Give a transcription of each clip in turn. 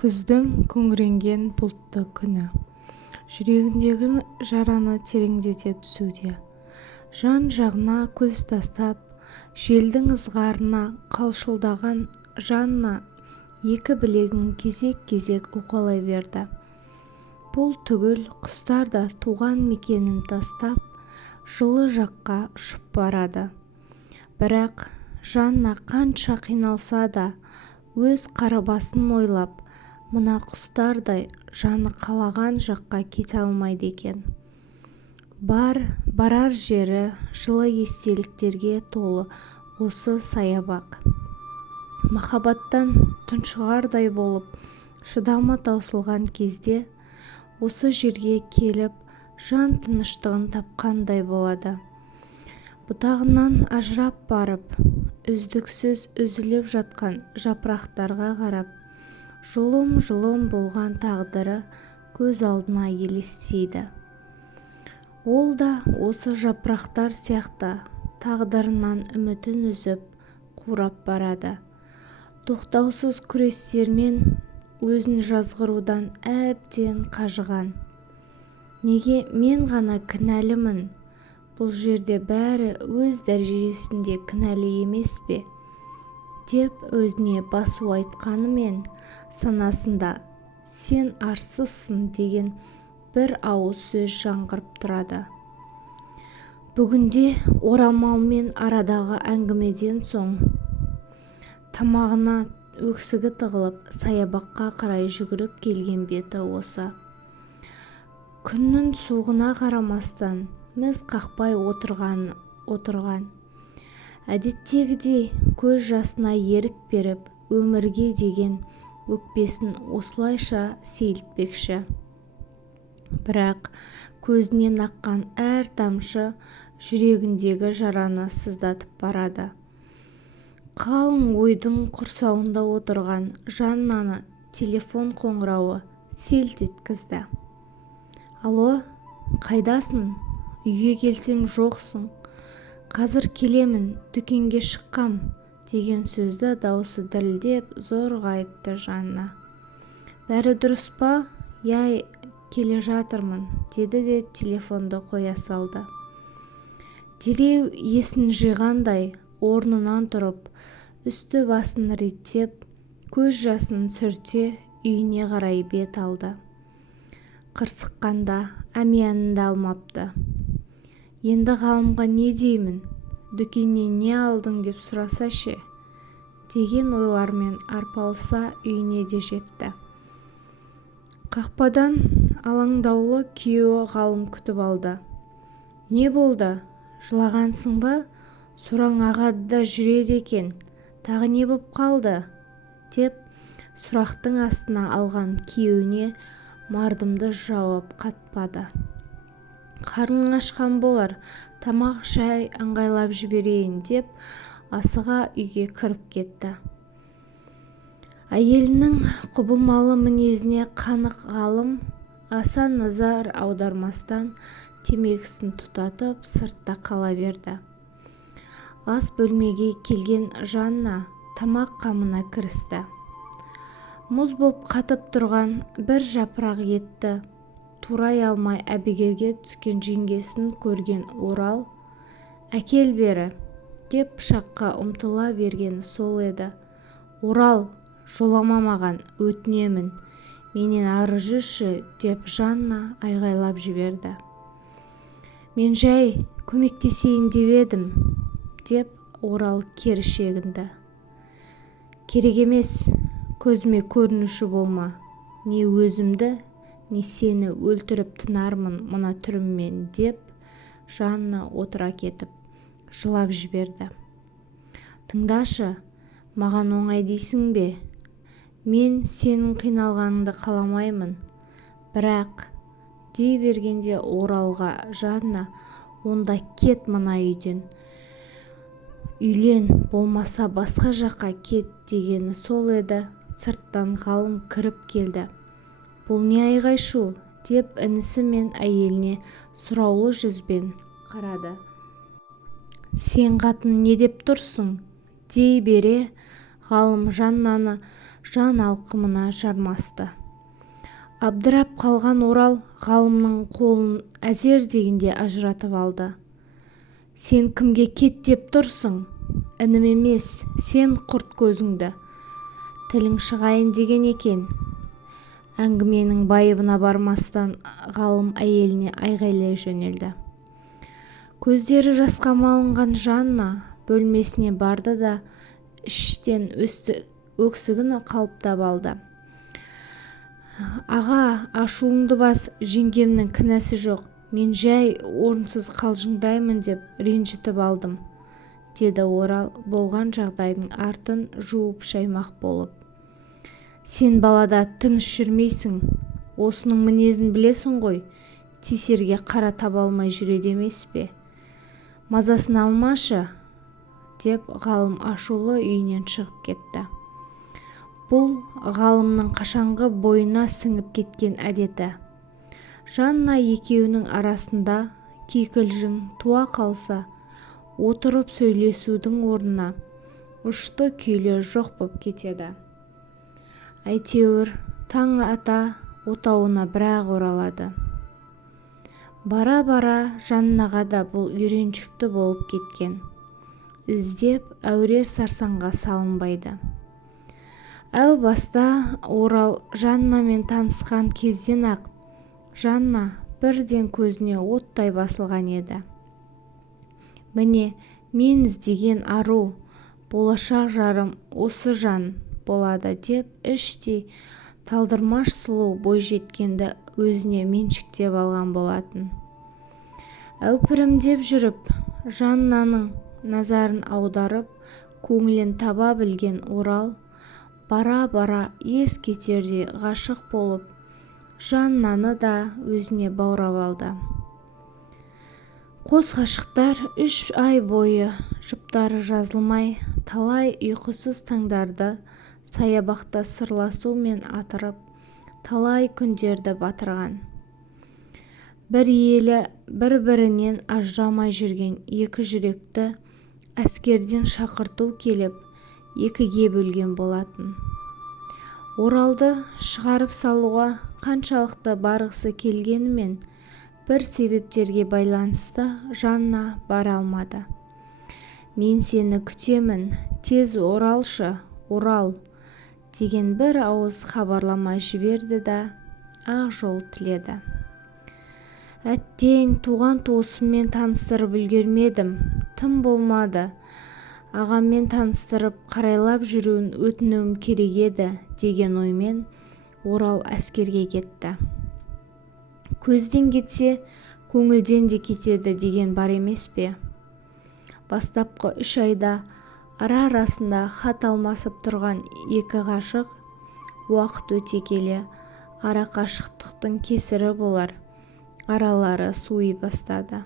Күздің күңіренген бұлтты күні жүрегіндегі жараны тереңдете түсуде. Жан-жағына көз тастап, желдің ызғарына қалшылдаған жанна екі білегін кезек-кезек уқалай берді. Бұл түгіл құстар да туған мекенін тастап, жылы жаққа ұшып барады. Бірақ жанна қанша қиналса да, өз қарабасын ойлап, мына құстардай жаны қалаған жаққа кете алмайды екен. Барар жері жылы естеліктерге толы осы саябақ. Махаббаттан тұншығардай болып шыдамы таусылған кезде осы жерге келіп жан тыныштығын тапқандай болады. Бұтағынан ажырап барып, үздіксіз үзіліп жатқан жапырақтарға қарап, жұлым-жұлым болған тағдыры көз алдына елестейді. Ол да осы жапырақтар сияқты тағдырынан үмітін үзіп қурап барады. Тоқтаусыз күрестермен өзін жазғырудан әбден қажыған. Неге мен ғана кінәлімін? Бұл жерде бәрі өз дәрежесінде кінәлі емес пе? Деп өзіне басу айтқанымен, санасында сен арсызсың деген бір ауыз сөз жаңғырып тұрады. Бүгінде орамалмен арадағы әңгімеден соң тамағына өксігі тығылып саябаққа қарай жүгіріп келген беті осы. Күннің суығына қарамастан міз қақпай отырған. Әдеттегідей көз жасына ерік беріп, өмірге деген өкпесін осылайша сейілтпекші. Бірақ көзінен аққан әр тамшы жүрегіндегі жараны сыздатып барады. Қалың ойдың құрсауында отырған Жаннаны телефон қоңырауы селт еткізді. Алло, қайдасың? Үйге келсем жоқсың. Қазір келемін, дүкенге шыққам, деген сөзді даусы дірілдеп зорға айтты Жанна. Бәрі дұрыс па? Я келе жатырмын, деді де телефонды қоя салды. Дереу есін жиғандай орнынан тұрып, үсті басын реттеп, көз жасын сүрте үйіне қарай бет алды. Қырсыққанда әмиянында алмапты. Енді ғалымға не деймін? Дүкеннен не алдың деп сұраса ше? Деген ойлармен арпалыса үйіне де жетті. Қақпадан алаңдаулы күйеуі ғалым күтіп алды. Не болды? Жылағансың ба? Сораң ағады да жүреді екен. Тағы не боп қалды? Деп сұрақтың астына алған күйеуіне мардымды жауап қатпады. Қарның ашқан болар, тамақ шай ыңғайлап жіберейін деп асыға үйге кіріп кетті. Әйелінің құбылмалы мінезіне қанық ғалым аса назар аудармастан темекісін тұтатып сыртта қала берді. Ас бөлмеге келген Жанна тамақ қамына кірісті. Мұз боп қатып тұрған бір жапырақ етті турай алмай әбігерге түскен жеңгесін көрген Орал, әкел бері, деп пышаққа ұмтыла бергені сол еді. Орал, жолама маған, өтінемін, менен ары жүрші, деп Жанна айғайлап жіберді. Мен жай көмектесейін деп едім, деп Орал кері шегінді. Керек емес, көзіме көрінуші болма, не өзімді, не сені өлтіріп тынармын мына түріммен, деп Жанна отыра кетіп, жылап жіберді. Тыңдашы, маған оңай дейсің бе? Мен сенің қиналғаныңды қаламаймын. Бірақ, дей бергенде Оралға Жанна, онда кет мына үйден. Үйлен, болмаса басқа жаққа кет, дегені сол еді. Сырттан ғалым кіріп келді. Бұл не айғай-шу? Деп інісі мен әйеліне сұраулы жүзбен қарады. Сен қатын не деп тұрсың? Дей бере ғалым Жаннаны жан алқымына жармасты. Абдырап қалған Орал ғалымның қолын әзер дегенде ажыратып алды. «Сен кімге кет деп тұрсың? Інім емес, сен құрт көзіңді. Тілің шығайын деген екен». Әңгіменің байыбына бармастан ғалым әйеліне айғайлай жөнелді. Көздері жасқа малынған Жанна бөлмесіне барды да іштен өксігін қалыптап алды. «Аға, ашуыңды бас, жеңгемнің кінәсі жоқ. Мен жай орынсыз қалжыңдаймын деп ренжітіп алдым», деді Орал болған жағдайдың артын жуып шаймақ болып. «Сен балада тыныш жүрмейсің. Осының мінезін білесің ғой. Тесерге қара таба алмай жүреді емес пе? Мазасын алмашы», деп ғалым ашулы үйінен шығып кетті. Бұл ғалымның қашанғы бойына сіңіп кеткен әдеті. Жанна екеуінің арасында кикілжің туа қалса, отырып сөйлесудің орнына ұшты-күйлі жоқ боп кетеді. Әйтеуір таң ата отауына бірақ оралады. Бара-бара Жаннаға да бұл үйреншікті болып кеткен. Іздеп әуре сарсаңға салынбайды. Әу баста Орал Жаннамен танысқан кезден-ақ Жанна бірден көзіне оттай басылған еді. Міне, мен іздеген ару, болашақ жарым осы жан болады деп іштей талдырмаш сұлу бойжеткенді өзіне меншіктеп алған болатын. Әупірімдеп жүріп, Жаннаның назарын аударып, көңілін таба білген Орал бара-бара ес кетерде ғашық болып, Жаннаны да өзіне баурап алды. Қос ғашықтар 3 ай бойы жұптары жазылмай, талай ұйқысыз таңдарды саябақта сырласумен атырып, талай күндерді батырған. Бір елі бір-бірінен ажырамай жүрген екі жүректі әскерден шақырту келіп, екіге бөлген болатын. Оралды шығарып салуға қаншалықты барғысы келгенімен, бір себептерге байланысты Жанна бара алмады. «Мен сені күтемін, тез оралшы, Орал», деген бір ауыз хабарлама жіберді да ақ жол тіледі. «Әттең, туған туысыммен таныстырып үлгермедім, тым болмады. Ағаммен таныстырып қарайлап жүруін өтінуім керек еді», деген оймен Орал әскерге кетті. Көзден кетсе, көңілден де кетеді деген бар емес пе? Бастапқы 3 айда ара-арасында хат алмасып тұрған екі ғашық, уақыт өте келе ара қашықтықтың кесірі болар, аралары суи бастады.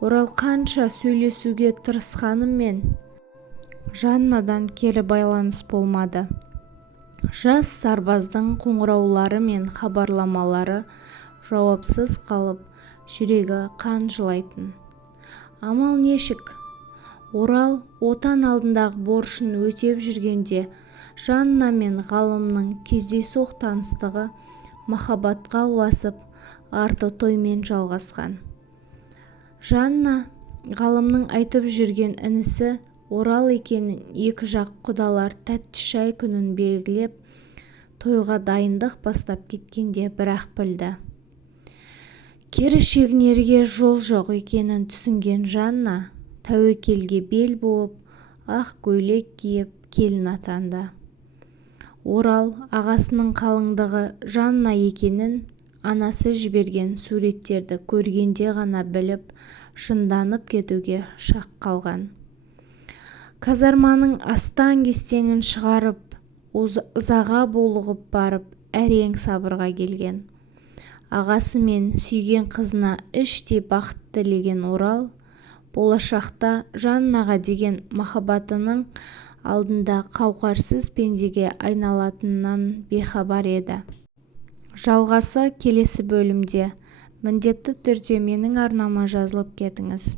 Орал қанша сөйлесуге тырысқанымен Жаннадан кері байланыс болмады. Жас сарбаздың қоңыраулары мен хабарламалары жауапсыз қалып, жүрегі қан жылайтын. Амал нешік? Орал отан алдындағы борышын өтеп жүргенде Жанна мен ғалымның кездейсоқ таныстығы махаббатқа ұласып, арты тоймен жалғасқан. Жанна ғалымның айтып жүрген інісі Орал екенін екі жақ құдалар тәтті шай күнін белгілеп, тойға дайындық бастап кеткенде бірақ білді. Кері шегінерге жол жоқ екенін түсінген Жанна тәуекелге бел буып, ақ көйлек киіп келін атанды. Орал ағасының қалыңдығы Жанна екенін анасы жіберген суреттерді көргенде ғана біліп, шынданып кетуге шақ қалған. Казарманың астаң-кестеңін шығарып, ызаға булығып барып, әрең сабырға келген. Ағасы мен сүйген қызына іштей бақыт тілеген Орал, болашақта Жаннаға деген махаббатының алдында қауқарсыз пендеге айналатынынан бейхабар еді. Жалғасы келесі бөлімде. Міндетті түрде менің арнама жазылып кетіңіз.